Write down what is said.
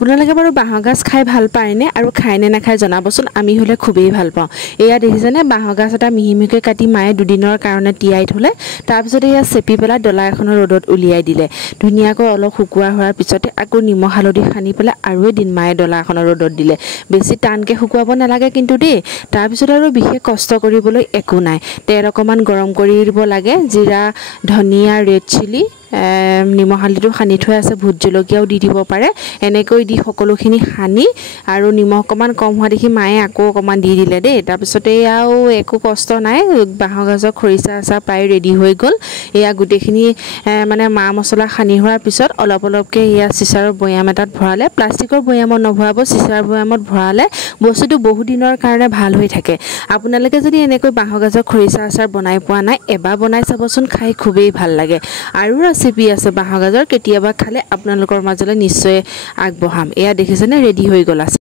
আপোনালোকে বাৰু বাঁহৰ গাজ খাই ভাল পায়নে আৰু খায়নে নাখায় জনাবচোন। আমি হ'লে খুবেই ভাল পাওঁ। এয়া দেখিছেনে বাঁহৰ গাজ এটা মিহি মিহিকৈ কাটি মায়ে দুদিনৰ কাৰণে তিয়াই থ'লে, তাৰপিছতে এয়া চেপি পেলাই ডলা এখনৰ ৰ'দত উলিয়াই দিলে। ধুনীয়াকৈ অলপ শুকুৱা হোৱাৰ পিছতে আকৌ নিমখ হালধি সানি পেলাই আৰু এদিন মায়ে ডলা এখনৰ ৰ'দত দিলে। বেছি টানকৈ শুকুৱাব নালাগে কিন্তু দেই। তাৰপিছত আৰু বিশেষ কষ্ট কৰিবলৈ একো নাই। তেল অকণমান গৰম কৰি দিব লাগে, জিৰা, ধনিয়া, ৰেড চিলি, নিমখ হালধিটো সানি থৈ আছে, ভোট জলকীয়াও দি দিব পাৰে। এনেকৈ দি সকলোখিনি সানি আৰু নিমখ অকণমান কম হোৱা দেখি মায়ে আকৌ অকণমান দি দিলে দেই। তাৰপিছতে আৰু একো কষ্ট নাই, বাঁহৰ গাজৰ খৰিচা আচাৰ প্ৰায় ৰেডি হৈ গ'ল। এয়া গোটেইখিনি মানে মা মছলা সানি হোৱাৰ পিছত অলপ অলপকৈ এয়া চিচাৰৰ বৈয়াম এটাত ভৰালে। প্লাষ্টিকৰ বৈয়ামত নভৰাব, চিচাৰ বৈয়ামত ভৰালে বস্তুটো বহু দিনৰ কাৰণে ভাল হৈ থাকে। আপোনালোকে যদি এনেকৈ বাঁহৰ গাজৰ খৰিচা আচাৰ বনাই পোৱা নাই, এবাৰ বনাই চাবচোন, খাই খুবেই ভাল লাগে। আৰু ৰেচিপি আছে বাঁহৰ গাজৰ, কেতিয়াবা খালে আপোনালোকৰ মাজলৈ নিশ্চয় আগবঢ়াম। এয়া দেখিছেনে ৰেডি হৈ গ'ল আছে।